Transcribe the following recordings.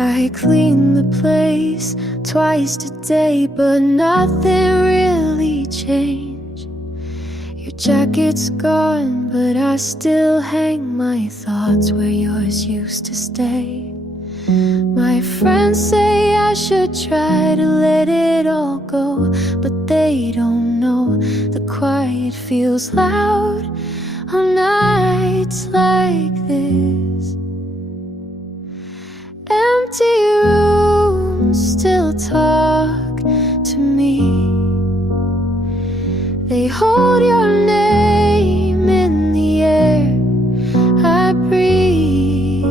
I clean the place twice today, but nothing really changed. Your jacket's gone, but I still hang my thoughts where yours used to stay. My friends say I should try to let it all go, but they don't know the quiet feels loud on nights like this. Empty rooms still talk to me. They hold your name in the air I breathe.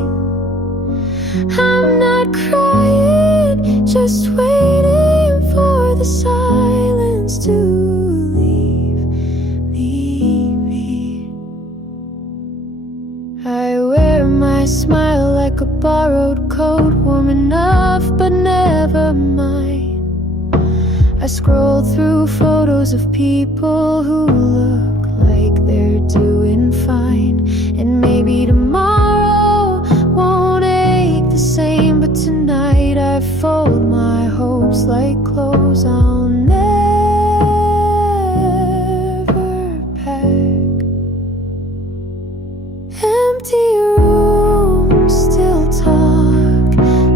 I'm not crying, just waiting for the silence to leave me. I wear my smile like a borrowed coat, warm enough but never mine. I scroll through photos of people who look like they're doing fine. And maybe tomorrow won't ache the same, but tonight I fold my hopes like clothes I'll never pack. Empty rooms still talk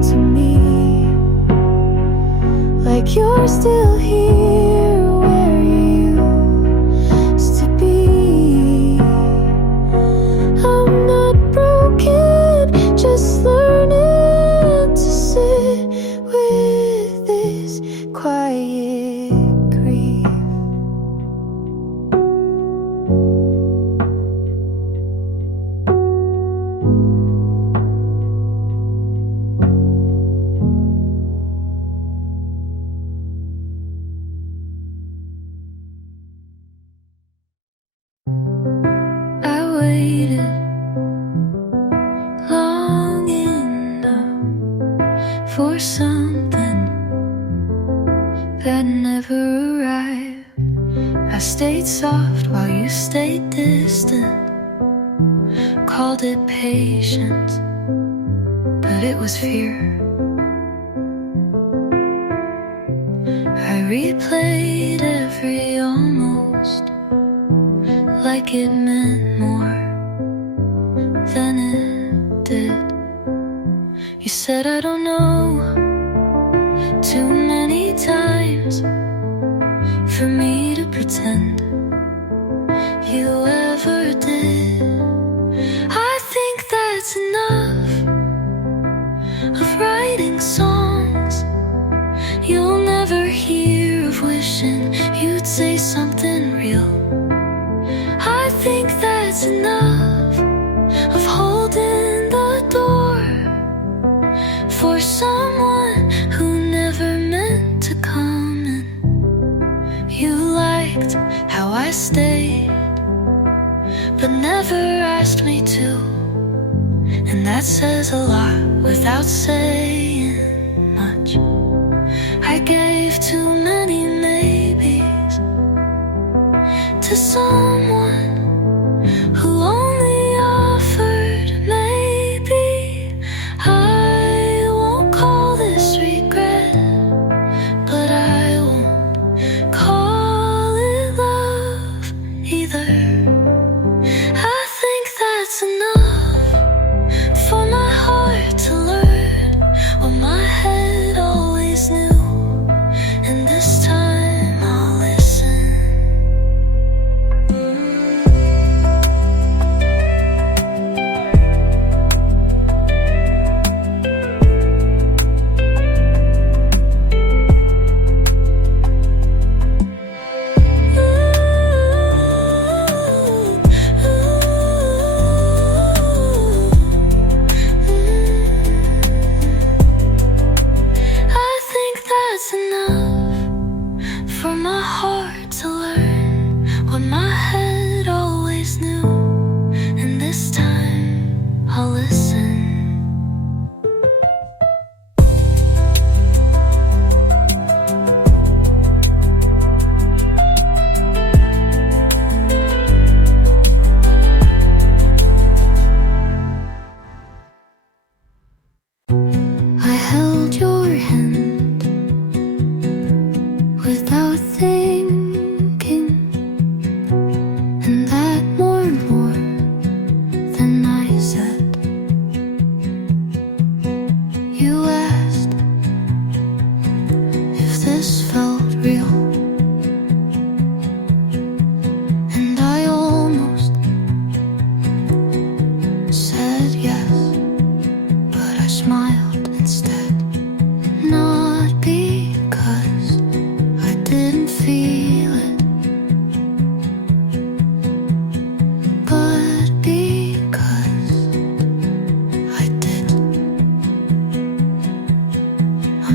to me, like you're still here where you used to be. I'm not broken, just learning to sit with this quiet grief. I waited long enough for something that never arrived. I stayed soft while you stayed distant. Called it patience, but it was fear. I replayed every almost, like it meant more than it did. You said I don't know too many times for me to pretend you ever did. I think that's enough of writing songs you'll never hear, of wishing you'd say something real. I think that's enough of holding the door for someone who never meant to come in. You liked how I stayed, but never asked me to, and that says a lot without saying much. I gave too many maybes to someone who only offered maybe. I won't call this regret, but I won't call it love either. I think that's enough for my heart to learn what my head always knew, and this time I'll listen.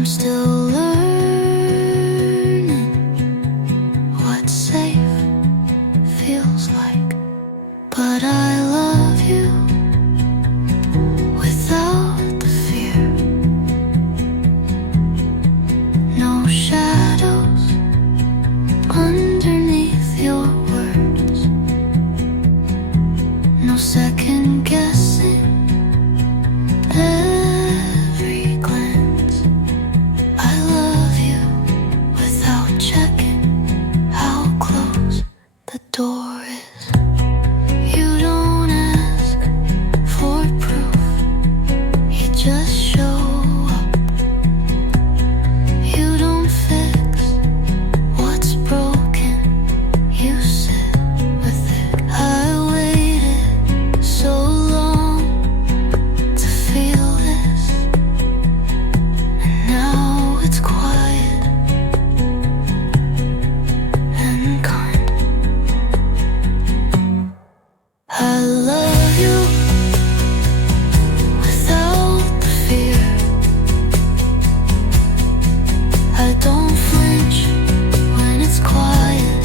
still learning what safe feels like, but I love you without the fear. No shadows underneath your words, no second guessing every glance. I love you without checking how close the door is. You don't ask for proof, you just show up. You don't fix what's broken, you sit with it. I waited so long to feel this, and now it's quiet and kind. I love you without the fear. I don't flinch when it's quiet,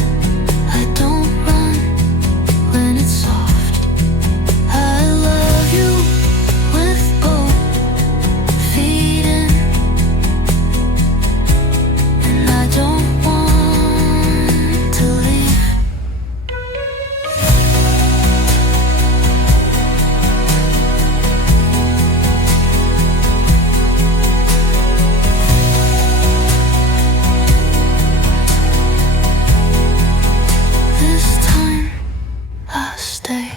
I don't run when it's soft. I love you with both feet in, and I don't want to leave. This time I stay.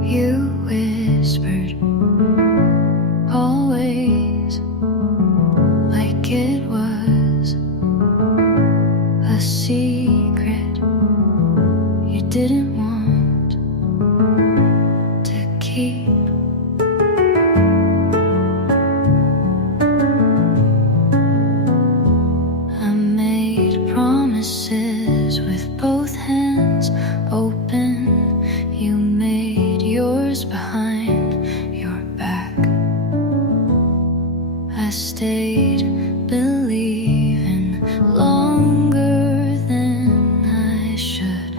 You whispered always, like it was a secret you didn't want to keep. I made promises with both hands open. You made yours behind your back. I stayed believing longer than I should.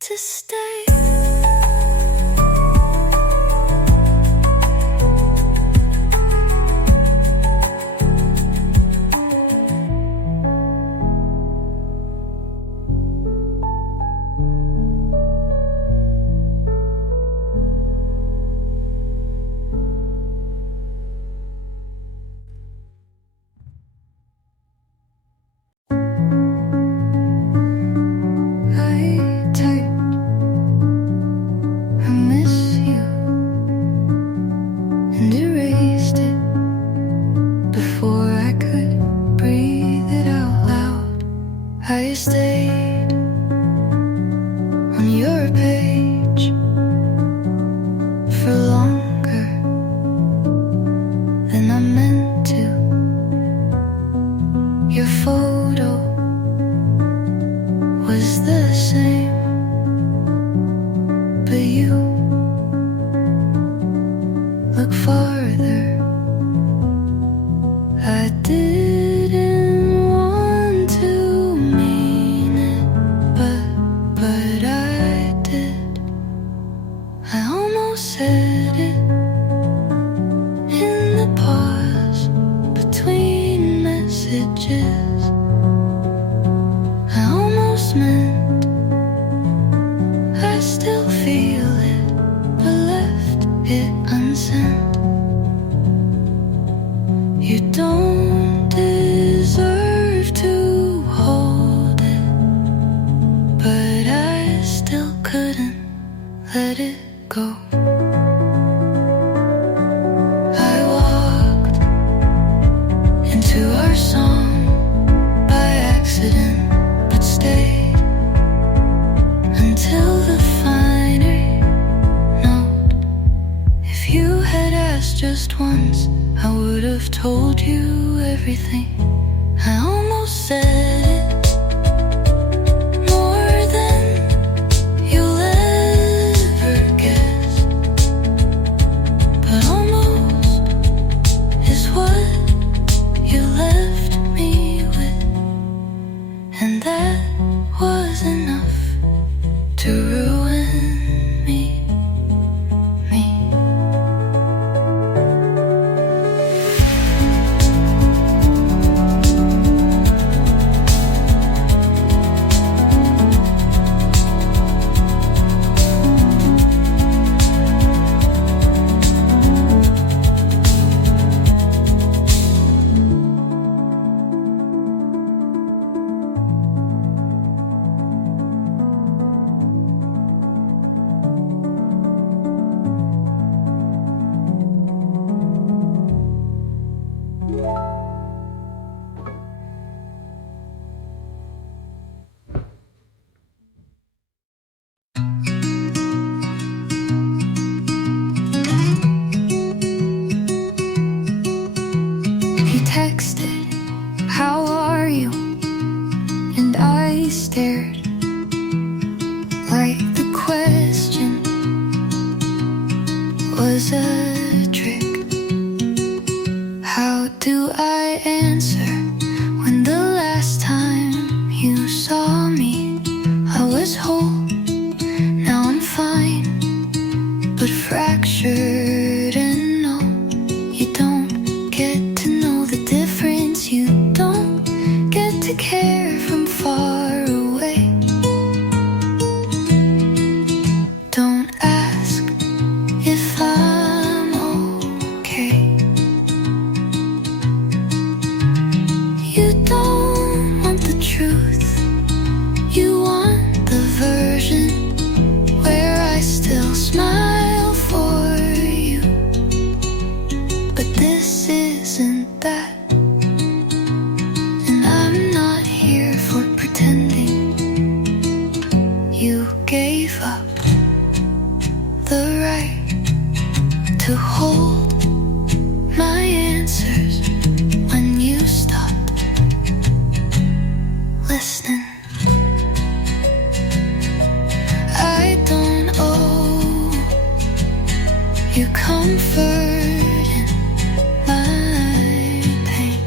to stay. I stayed on your page for longer than I meant to. Your photo was the same, but you look farther. I didn't want to mean it, but I did. I almost said it in the pause between messages. I almost meant I still feel it, but left it unsent. You don't deserve to hold it, but I still couldn't let it go. I walked into our song by accident, but stayed until the final note. If you had asked just once, I would have told you everything. I almost said it more than you'll ever guess, but almost is what you left me with, and that was enough to ruin me. Texted, "How are you?" And I stared like the question was a trick. How do I answer when the last time you saw me I was whole? Now I'm fine, but fractured, and no, you don't get to know the difference. You don't get to care from far away. Don't ask if I'm okay. You don't want the truth, you want the version where I still smile for you. But this isn't that, and I'm not here for pretending. You gave up the right to hold my answers when you stopped listening. I don't owe you comfort in my pain,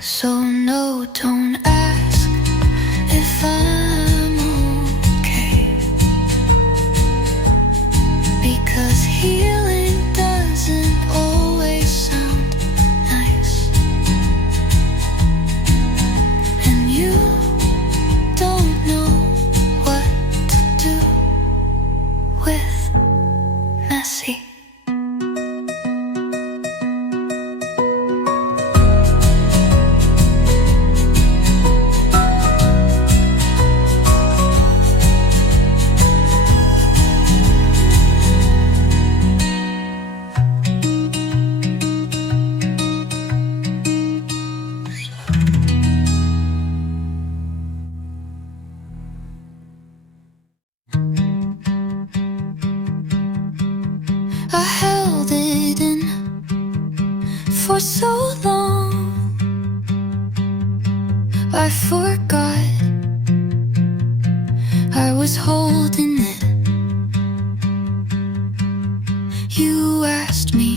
so no, don't ask if I'm for so long, I forgot I was holding it. You asked me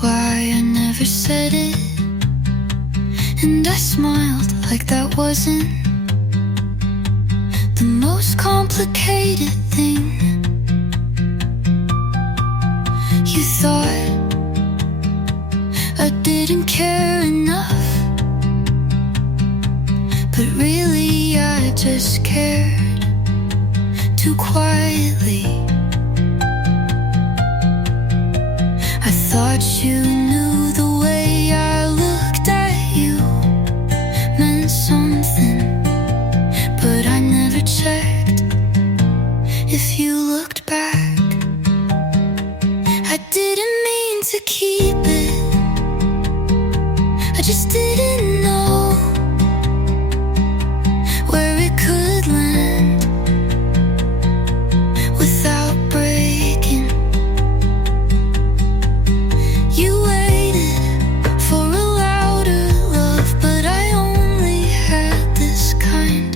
why I never said it, and I smiled like that wasn't the most complicated thing. You thought I didn't care enough, but really I just cared too quietly. I thought you knew the way I looked at you meant something, but I never checked if you looked back. I didn't mean to keep it, I just didn't know where it could land without breaking. You waited for a louder love, but I only had this kind.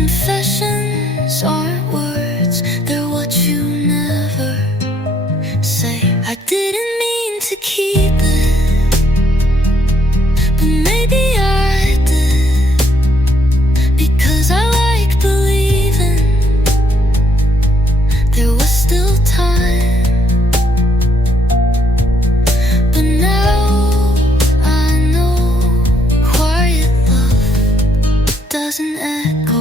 Confessions aren't words, they're what you never say. I didn't mean to keep it, but maybe I did, because I like believing there was still time. But now I know quiet love doesn't echo.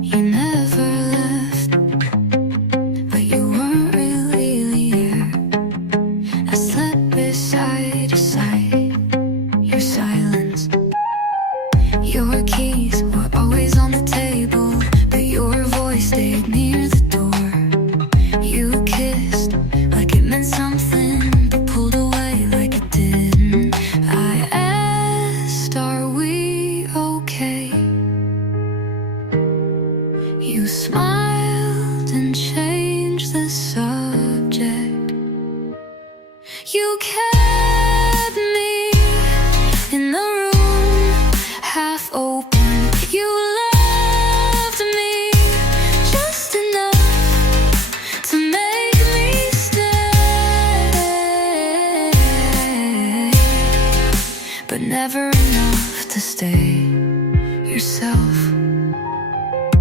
You never left, but you weren't really here. I slept beside your side, your silence. Your keys were always on the table, but your voice stayed near the door. You kissed like it meant something, but pulled away like it didn't. I asked, are we okay? You smiled and changed the subject. You kept me in the room, half open. You loved me just enough to make me stay, but never enough to stay yourself.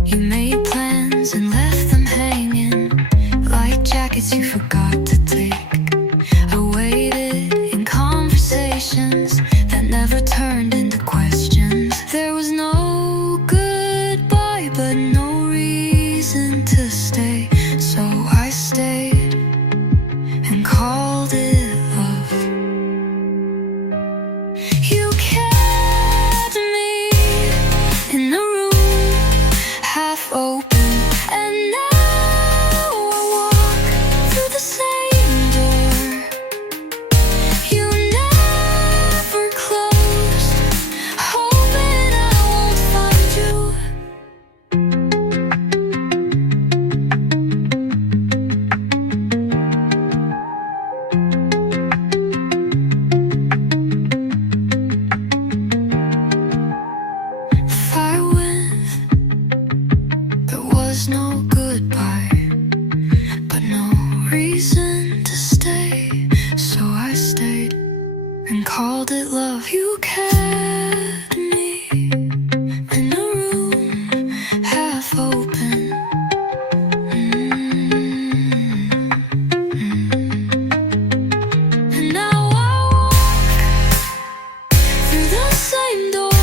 You made plans and left them hanging like jackets you forgot to take. I waited in conversations that never turned into questions. There was no goodbye, but no reason to stay. So I stayed and called it love. You kept me in the called it love. You kept me in a room half open. And now I walk through the same door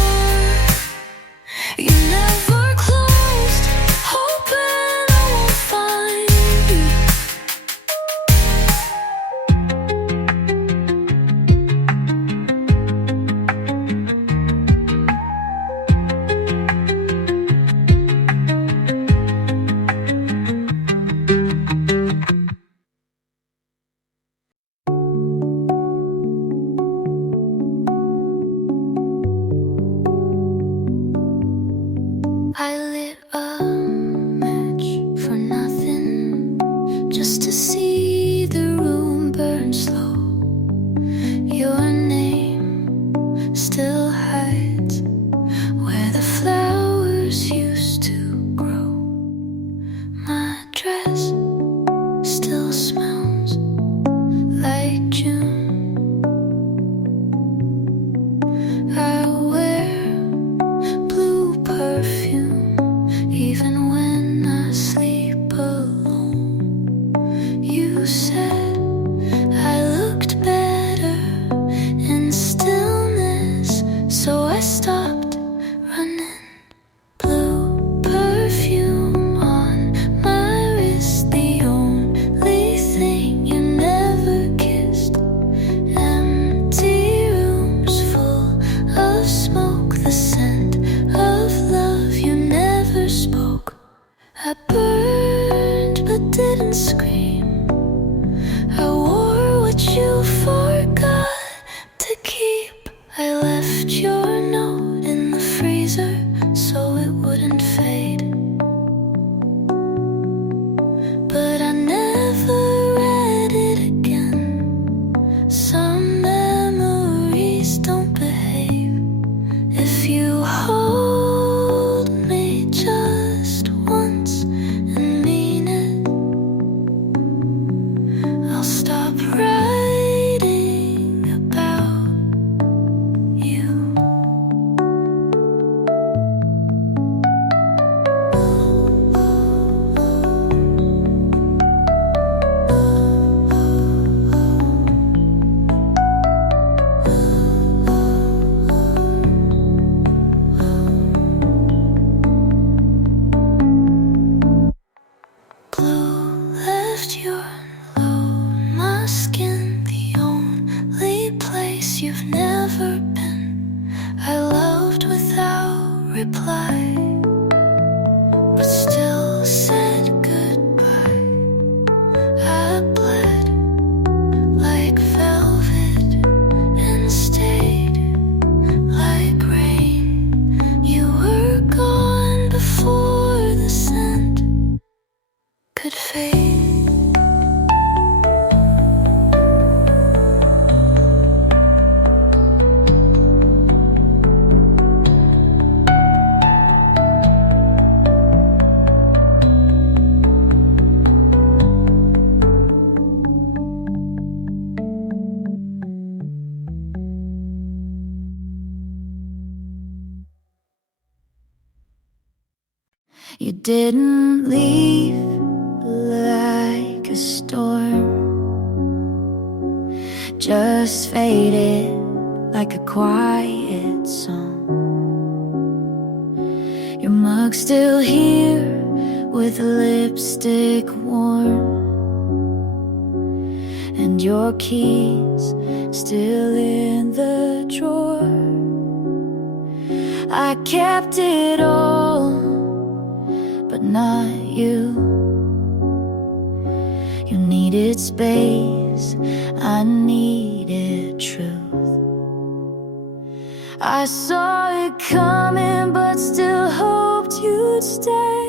you never closed, hoping I won't find you. I lit a match for nothing, just to see the room burn slow. Your name still hides where the flowers used to grow. My dress still smells like June. I wear blue perfume even when I sleep alone. You said I looked better in stillness, so I stopped running. Blue perfume on my wrist, the only thing you never kissed. Empty rooms full of smoke, the scent of love you never spoke. I burned but didn't scream. I wore what you forgot to keep. I left your note in the freezer so it wouldn't fade. But I never read it again. Some memories don't behave. If you hold me just once and mean it, I'll stop writing about you. Blue left your low, my skin, the only place you've never been. I loved without reply, but still said goodbye. I bled like velvet and stayed like rain. You were gone before the scent could fade. You didn't leave like a storm, just faded like a quiet song. Your mug's still here with lipstick warm, and your keys still in the drawer. I kept it all, but not you. You needed space, I needed truth. I saw it coming, but still hoped you'd stay.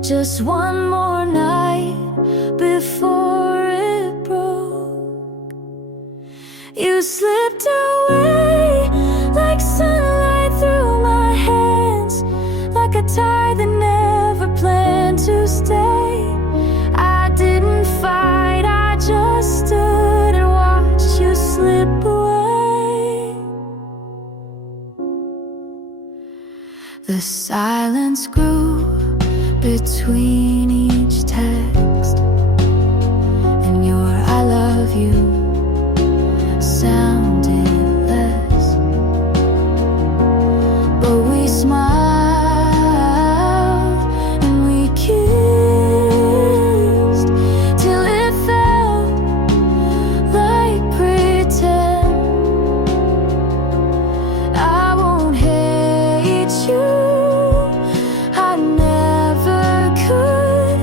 Just one more night before it broke. You slipped away like sunlight through my hands, like a tide that never planned to stay. I didn't fight, I just stood and watched you slip The silence grew between each text, and your I love you sounded less. But we smiled and we kissed till it felt like pretend. I won't hate you, I never could.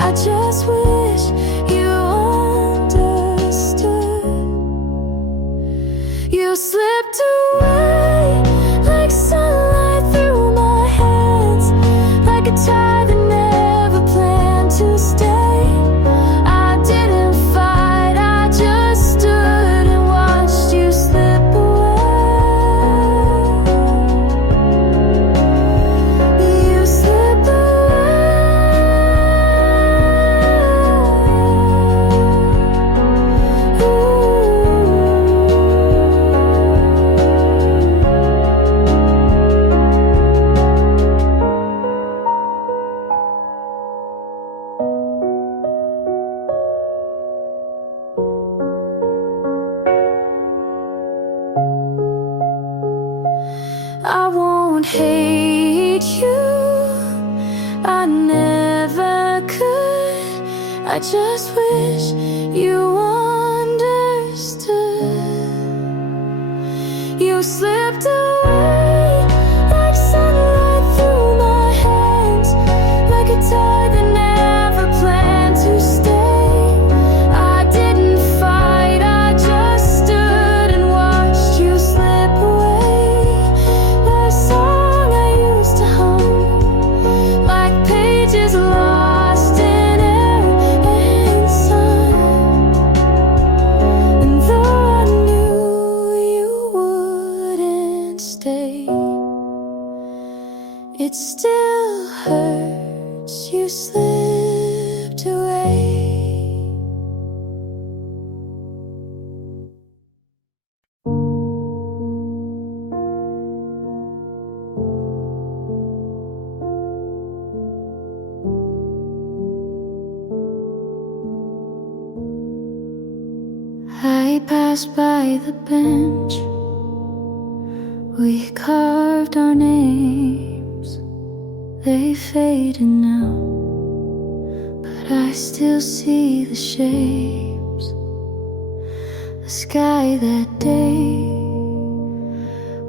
I just wish you understood. You slipped away like sunlight through my hands, like a tide that never planned to stay. I didn't fight, I just stood and watched you slip away. You slip I won't hate you, I never could. I just wish you understood. You slipped away like sunlight through my hands, like a tide that never planned to stay. I didn't fight, I just stood and watched you slip away. The song I used to hum, like pages lost in air and sun. And though I knew you wouldn't stay, it still hurts. You slipped away. I passed by the bench, we carved our names. They faded now, but I still see the shapes. The sky that day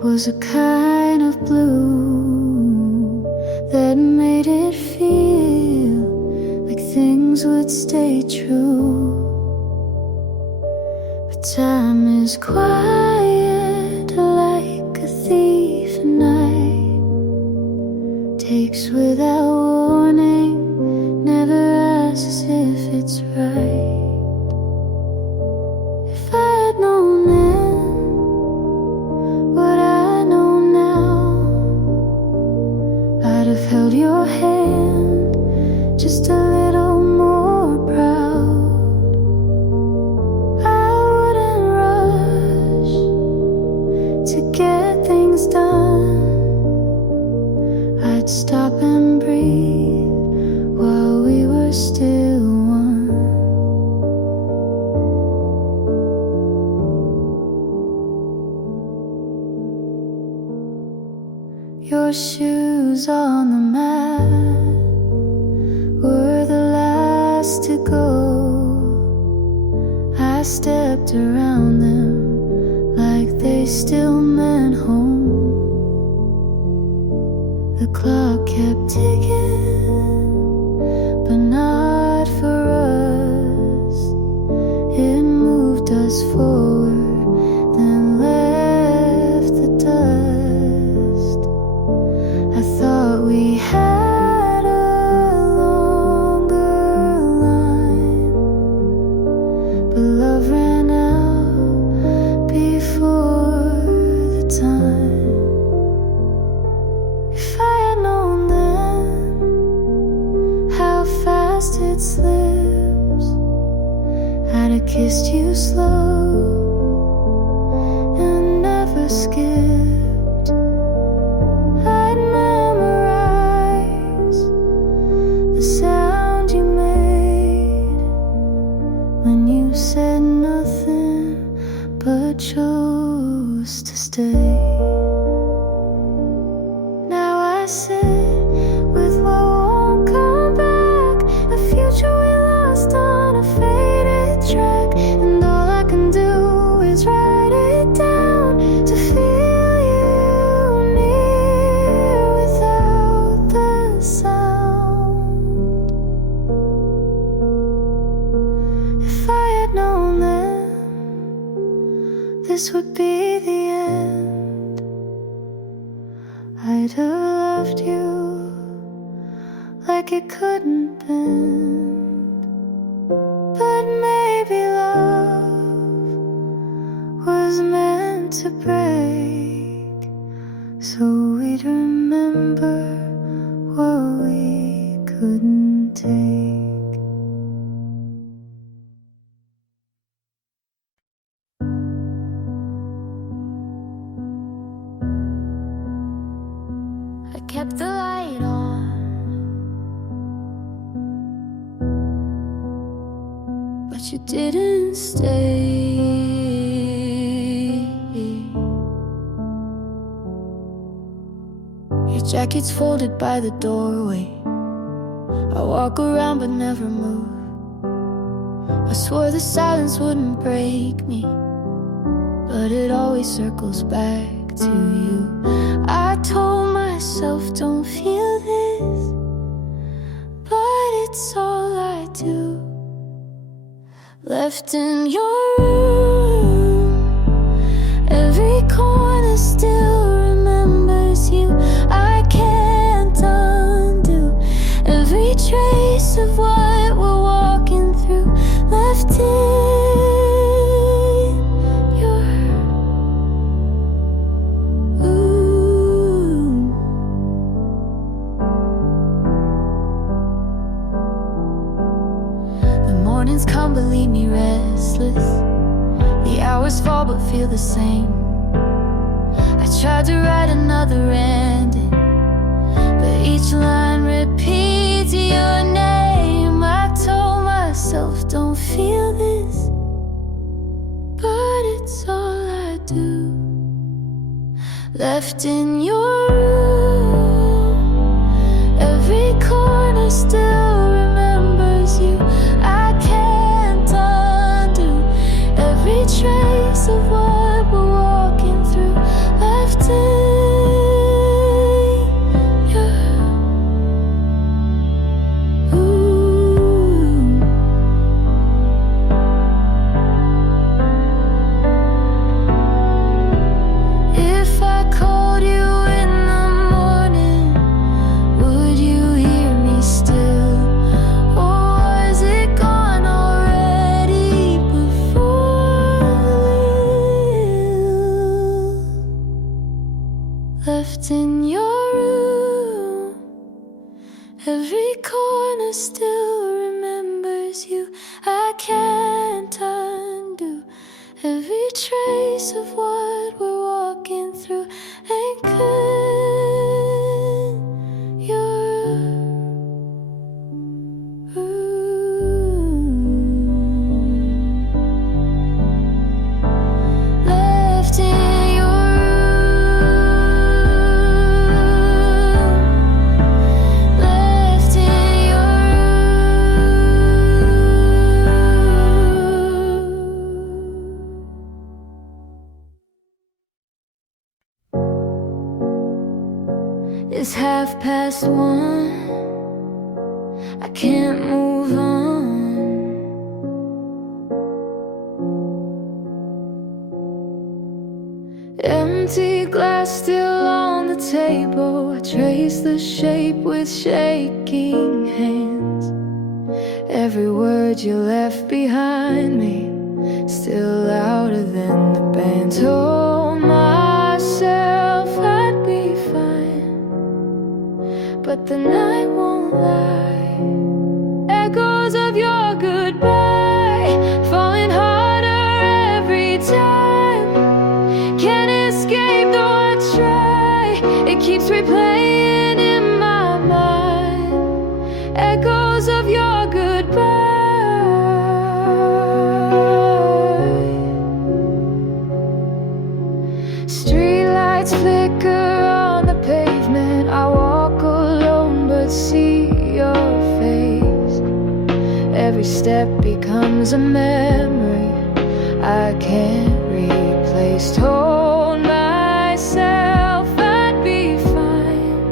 was a kind of blue that made it feel like things would stay true. But time is quiet like a thief at night, takes without warning, never asks if it's right. If I had known then what I know now, I'd have held your hand just a little more proud. To get things done, I'd stop and breathe while we were still one. Your shoes on the mat were the last to go. I stepped around them like they still meant home. The clock kept ticking, but not for us. It moved us forward, then left the dust. I thought we had a longer line, but love ran out before the time. If I had known then how fast it slips, I'd have kissed you slow and never skipped. I'd memorize said nothing, but chose to stay. Now I sit with what won't come back, a future we lost on a faded track, and all I can do is write it down to feel you near without the sound. If I had known then this would be the end, I'd have loved you like it couldn't bend. But maybe love was meant to break, so we'd remember what we couldn't take. I kept the light on, but you didn't stay. Your jacket's folded by the doorway. I walk around but never move. I swore the silence wouldn't break me, but it always circles back to you. I told myself don't feel this, but it's all I do. Left in your room, every corner still remembers you. I can't undo every trace of what we're walking through. Left in your room. The mornings come but leave me restless. The hours fall but feel the same. I tried to write another ending, but each line repeats your name. I told myself don't feel this, but it's all I do. Left in your room, every corner still remembers you. I can't undo every trace of what we're walking through. Left in your room. If I called you in the morning, would you hear me still? Or was it gone already before? Left in your room, every corner still remembers you. I can't undo every trace of what we're walking through. And could your room. Left in your room. Left in your room. It's 1:30. I can't move on. Empty glass still on the table. I trace the shape with shaking hands. Every word you left behind me, still louder than the band. Told myself I'd be fine, but the night won't lie. Echoes of your goodbye falling harder every time. Can't escape though I try. It keeps replaying in my mind. Echoes of your goodbye. becomes a memory I can't replace. Told myself I'd be fine,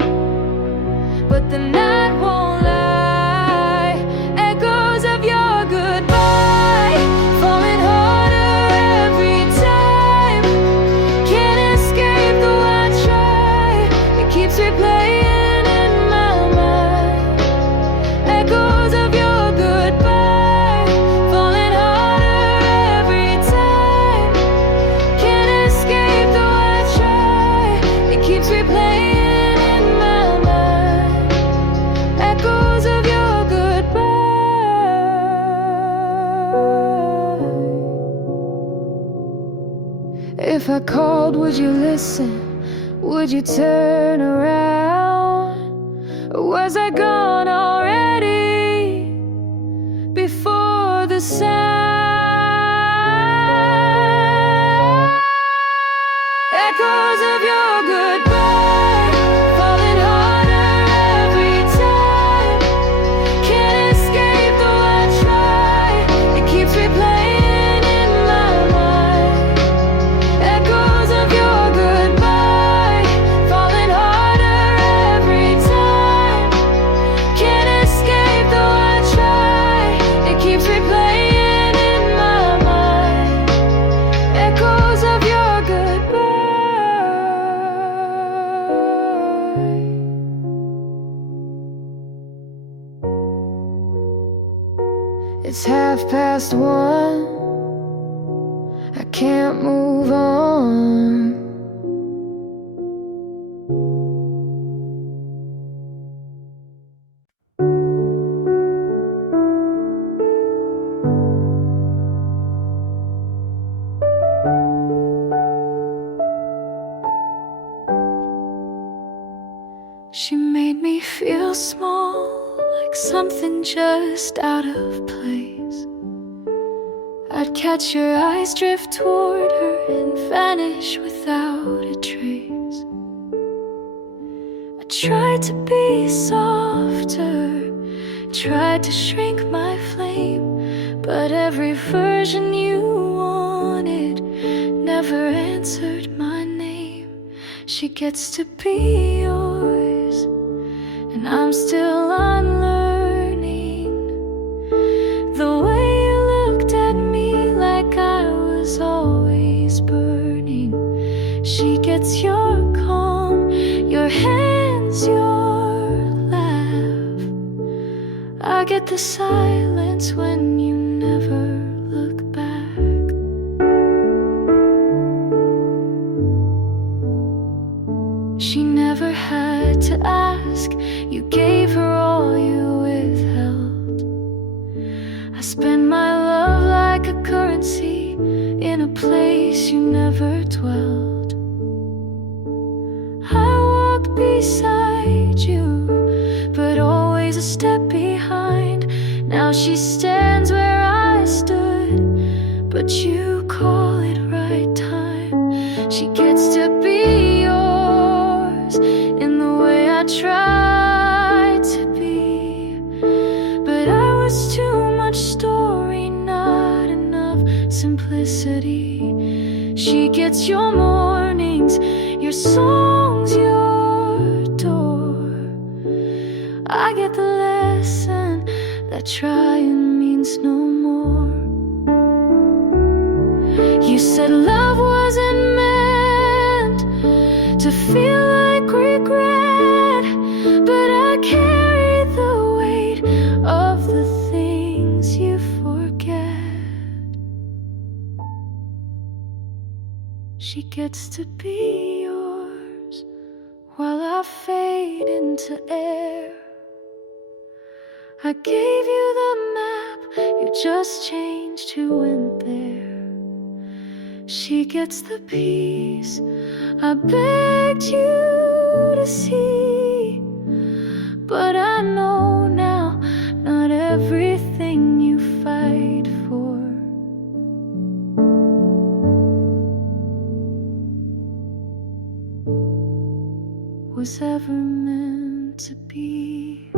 but the night won't lie. Echoes of your goodbye falling harder every time. Can't escape though I try. It keeps replaying in my mind. Echoes of your goodbye falling harder every time. Can't escape though I try. It keeps replaying in my mind. Echoes of your goodbye. If I called, would you listen? Would you turn around? Or was I gone already before the sound? Echoes of your goodbye falling harder every time. Can't escape though I try. It keeps replaying in my mind. Echoes of your goodbye falling harder every time. Can't escape though I try. It keeps replaying in my mind. Echoes of your goodbye. It's 1:30. I can't move on. She made me feel small, like something just out of place. I'd catch your eyes drift toward her and vanish without a trace. I tried to be softer, tried to shrink my flame, but every version you wanted never answered my name. She gets to be yours, and I'm still unlearning the way you looked at me like I was always burning. She gets your calm, your hands, your laugh. I get the silence when you never look back. She never had to ask, you gave her all you withheld. I spend my love like a currency in a place you never dwelled. I walked beside you, but always a step behind. Now she stands where I stood, but you call it right time. She gets to be yours in the way I tried to be, but I was too much story, not enough simplicity. She gets your mornings, your songs, your door. I get the lesson that trying means no more. You said love wasn't meant to feel like regret, but I carry the weight of the things you forget. She gets to be yours while I fade into air. I gave you the map, you just changed who went there. She gets the peace I begged you to see, but I know now not everything you fight for was ever meant to be.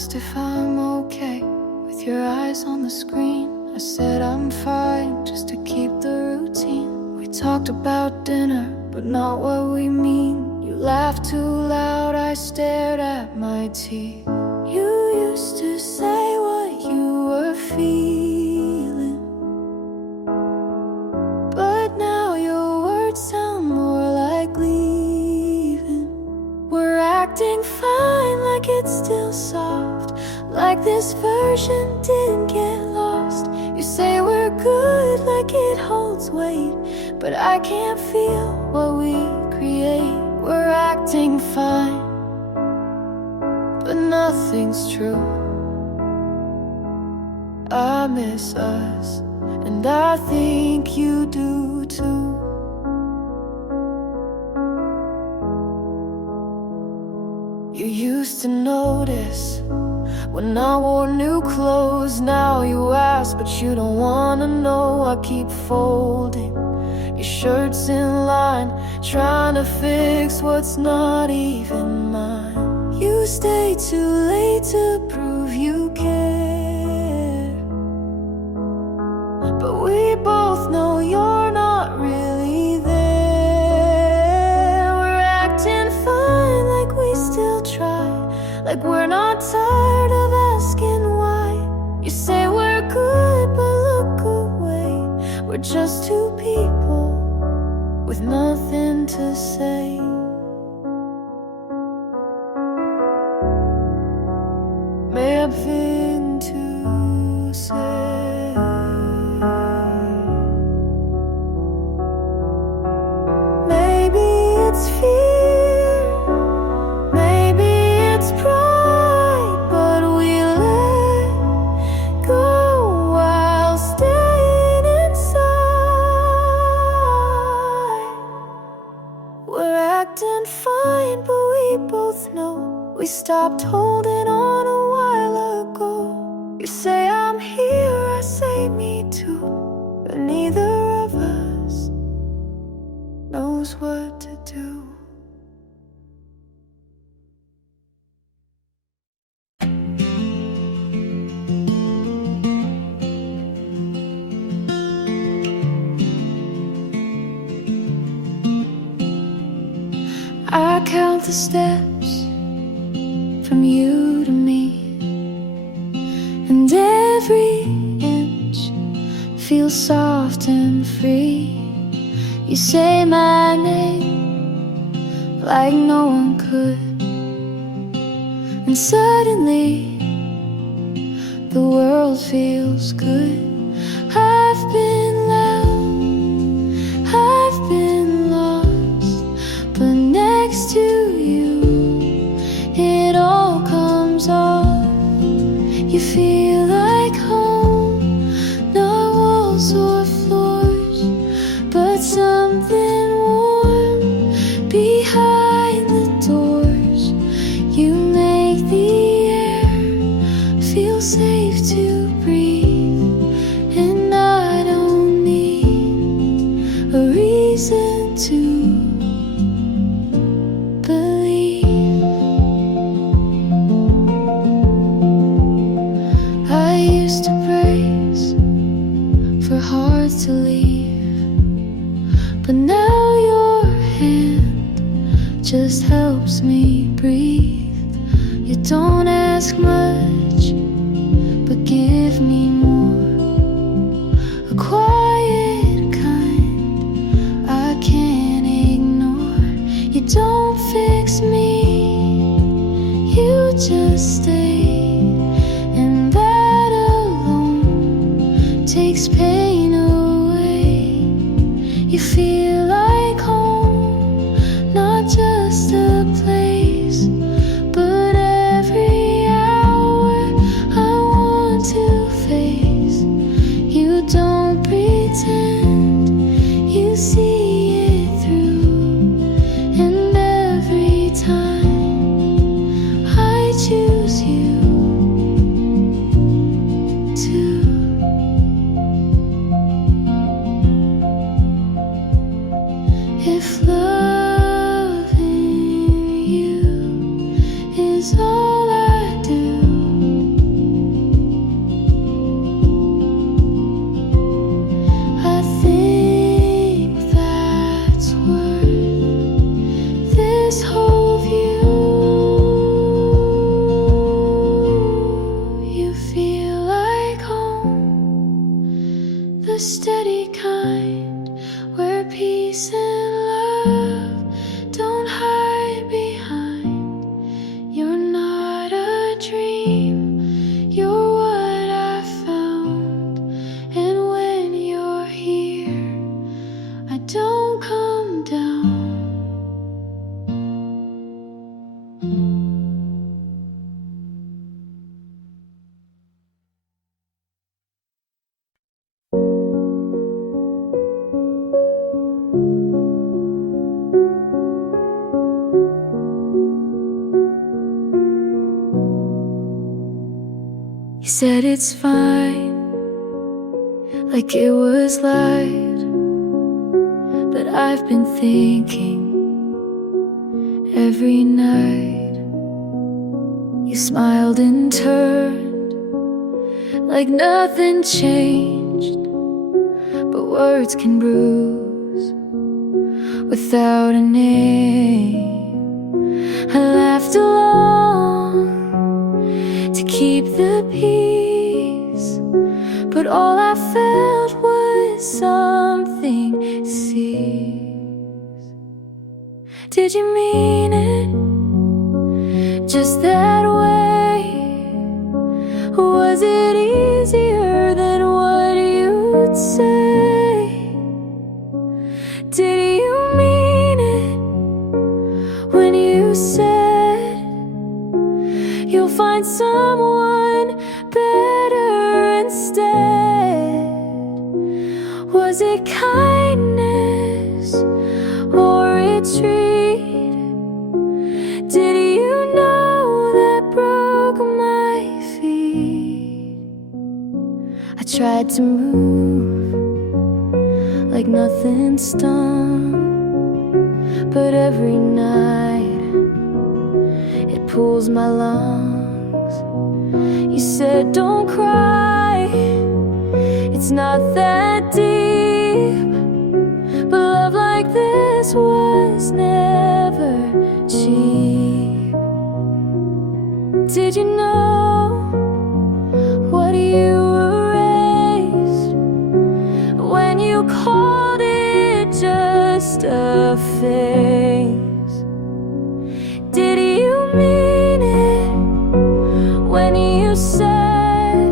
asked if I'm okay with your eyes on the screen. I said I'm fine, just to keep the routine. We talked about dinner, but not what we mean. You laughed too loud, I stared at my tea. You used to say what you were feeling, but now your words sound more like leaving. We're acting fine, like it's still soft, like this version didn't get lost. You say we're good, like it holds weight, but I can't feel what we create. We're acting fine, but nothing's true. I miss us, and I think you do too. You used to notice when I wore new clothes. Now you ask, but you don't wanna know. I keep folding your shirts in line, trying to fix what's not even mine. You stay too late to prove you care, but we both know you're not really there. We're acting fine, like we still try, like we're not tired of asking why. You say we're good, but look away. We're just two people with nothing to say. May have been to say. Maybe it's fear, maybe it's pride, but we let go while staying inside. We're acting fine, but we both know we stopped holding on a while ago. You say I'm here, I say me too, but neither of us knows what to do. I count the steps from you to me, and every inch feels soft and free. You say my name like no one could, and suddenly the world feels good. I've been loud, I've been lost, but next to you it all comes off. You feel like home, not walls or floors, but something warm behind the doors. You make the air feel safe to breathe, and I don't need a reason to believe. I used to brace for hearts to leave, but now your hand just helps me breathe. You don't ask much, but give me more, a quiet kind I can't ignore. You don't fix me, you just stay, and that alone takes pain away. You feel like home, not just a place, but every hour I want to face. You don't pretend, you see it through, and every time I choose you, this whole view. You feel like home, the steady kind, where peace and love don't hide behind. You're not a dream, you're what I found. And when you're here, I don't come down. You said it's fine, like it was light. But I've been thinking every night. You smiled and turned like nothing changed. But words can bruise without a name. I laughed along to keep the peace, but all I felt was something cease. Did you mean it just that way? Was it easier than what you'd say? Did you mean it when you said you'll find someone better instead? Was it kindness or retreat? Did you know that broke my feet? I tried to move like nothing stung, but every night it pulls my lungs. You said don't cry, it's not that deep. But love like this was never cheap. Did you know what you erased when you called it just a phase? Did you mean it when you said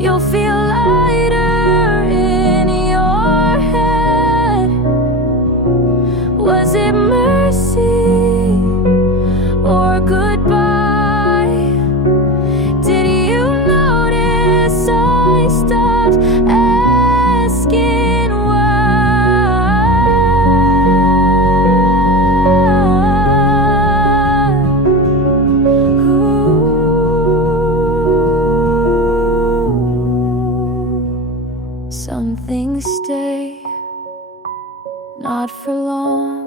you'll feel lighter in your head? Was it mercy or goodbye? Did you notice I stopped asking why? Ooh. Some things stay, not for long,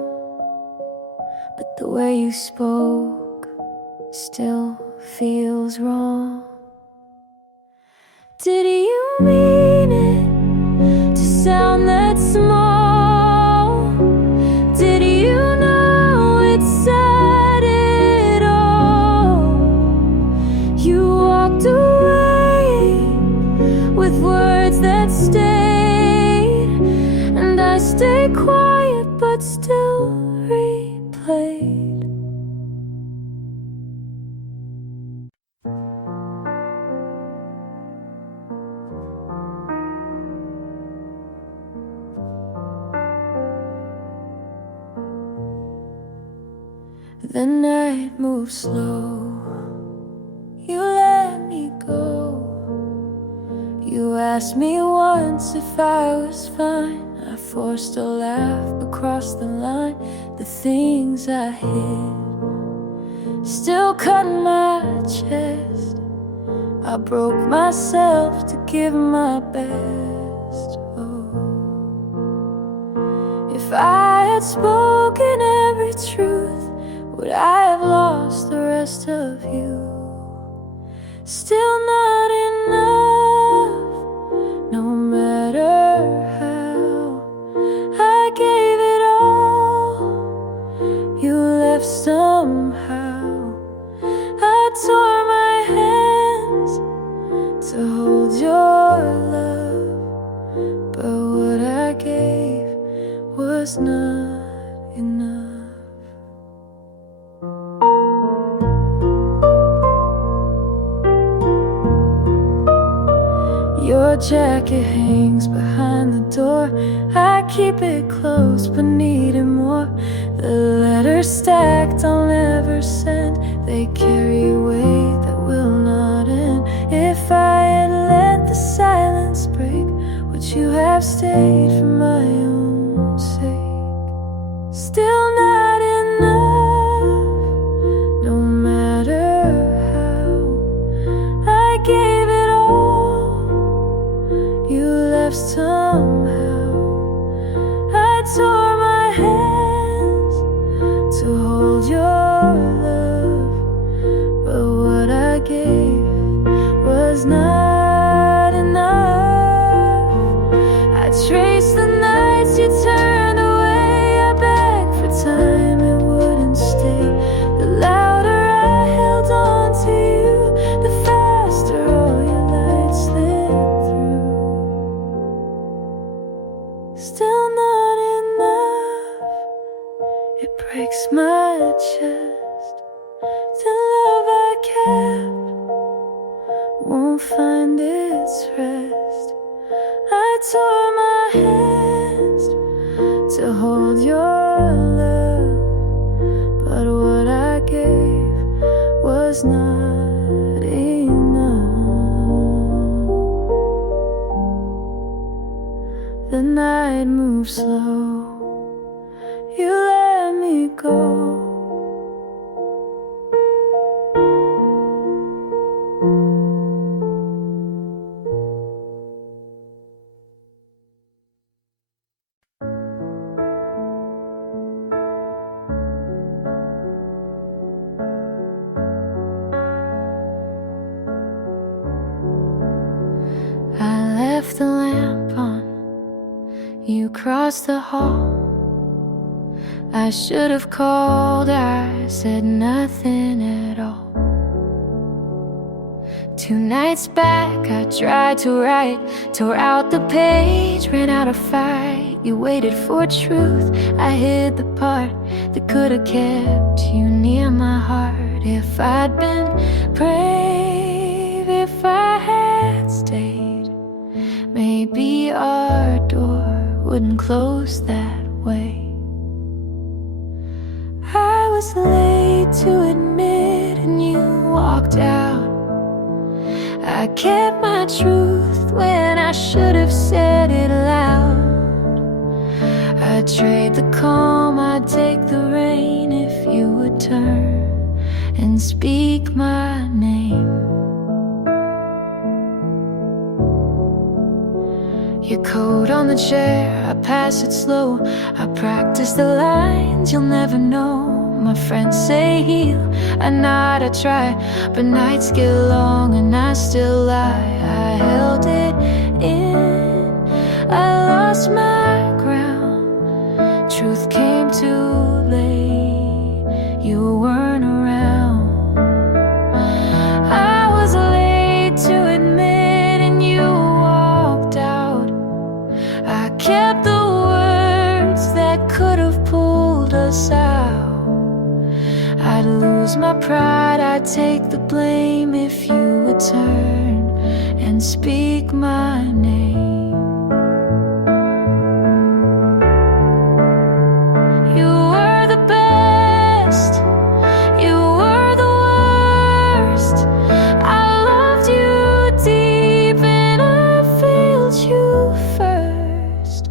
but the way you spoke still feels wrong. Did you mean it to sound that small? Did you know it said it all? You walked away with words that stayed, and I stayed quiet but still replayed. The night moved slow, you let me go. You asked me once if I was fine. I forced a laugh across the line. The things I hid still cut my chest. I broke myself to give my best. Oh, if I had spoken every truth, would I have lost the rest of you? Still not enough, no matter how I gave it all. You somehow. I tore my hands to hold your love, but what I gave was not enough. Your jacket hangs behind the door. I keep it close but need it more. The letters stacked I'll never send, they carry weight that will not end. If I had let the silence break, would you have stayed for my own sake? Still not enough, no matter how. I gave it all, you left somehow. I tore my hands to hold your love, but what I gave was not enough. I traced the nights you turned away. I begged for time, it wouldn't stay. The louder I held on to you, the faster all your lights lit through. Still not enough, it breaks my chest. The love I kept won't find its rest. I tore my hands to hold your love, but what I gave was not enough. The night moved slow, you let me go. I left the lamp on, you crossed the hall. I should have called, I said nothing at all. 2 nights back I tried to write, tore out the page, ran out of fight. You waited for truth, I hid the part that could have kept you near my heart. If I'd been brave, if I had stayed, maybe our door wouldn't close that way. I was late to admit and you walked out. I kept my truth when I should have said it loud. I'd trade the calm, I'd take the rain if you would turn and speak my name. Your coat on the chair, I pass it slow. I practice the lines you'll never know. My friends say heal, I nod, I try, but nights get long and I still lie. I held it in, I lost my ground. Truth came too late, you weren't around. I was late to admit and you walked out. I kept the words that could have pulled us out. I'd lose my pride, I'd take the blame if you would turn and speak my name. You were the best, you were the worst. I loved you deep and I failed you first.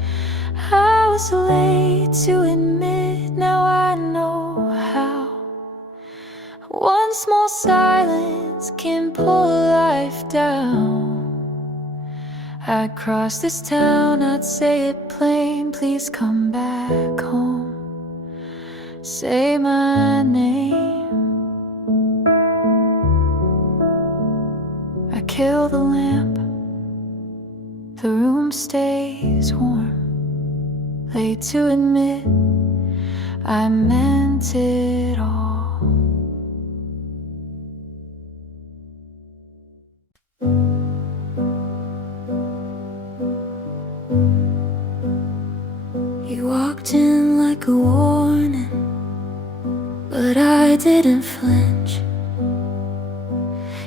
I was late to admit, now I know how. One small silence can pull life down. I'd cross this town, I'd say it plain, please come back home. Say my name. I kill the lamp, the room stays warm. Late to admit, I meant it all. You walked in like a warning, but I didn't flinch.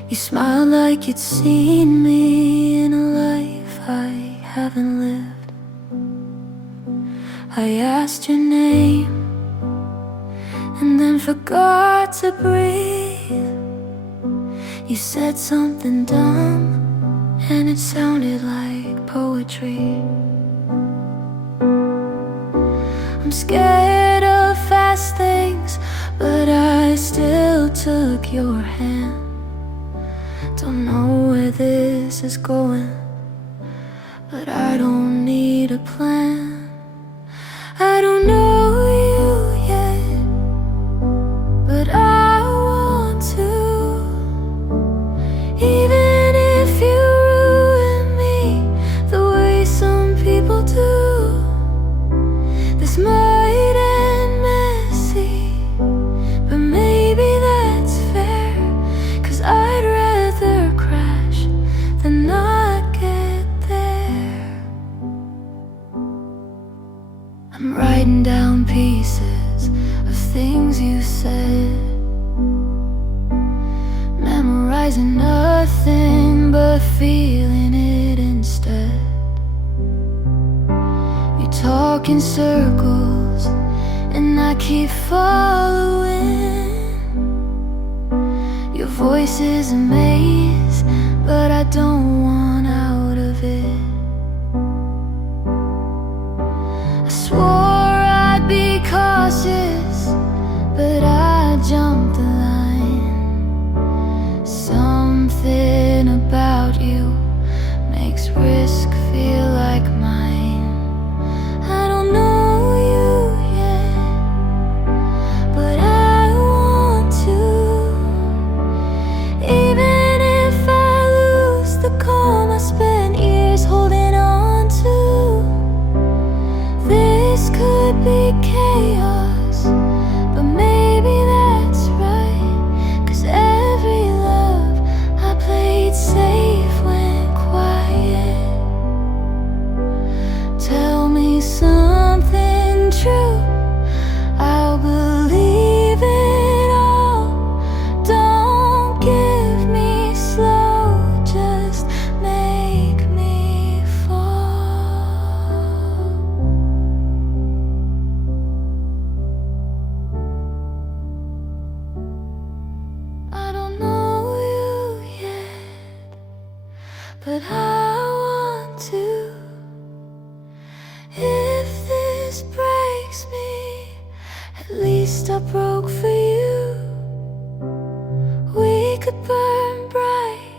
You smiled like you'd seen me in a life I haven't lived. I asked your name and then forgot to breathe. You said something dumb and it sounded like poetry. I'm scared of fast things, but I still took your hand. Don't know where this is going, but I don't need a plan. I don't know you yet, but I want to. Even if you ruin me the way some people do, this might end messy, but maybe that's fair, 'cause I'd rather crash than not get there. I'm writing down pieces of things you said, memorizing nothing but feeling it instead. You talk in circles and I keep following. Your voice is a maze, but I don't want out of it. I swore I'd be cautious, but I jumped the line. Something about you makes risk feel like mine. I don't know you yet, but I want to. Even if I lose the calm I spent years holding on to, this could be chaos, but maybe that's right, 'cause every love I played safe went quiet. Tell me something true, I'll believe it all. Don't give me slow, just make me fall. I don't know you yet, but I want to. If this breaks me, at least I broke for you. We could burn bright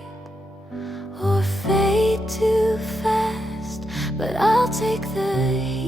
or fade too fast, but I'll take the heat.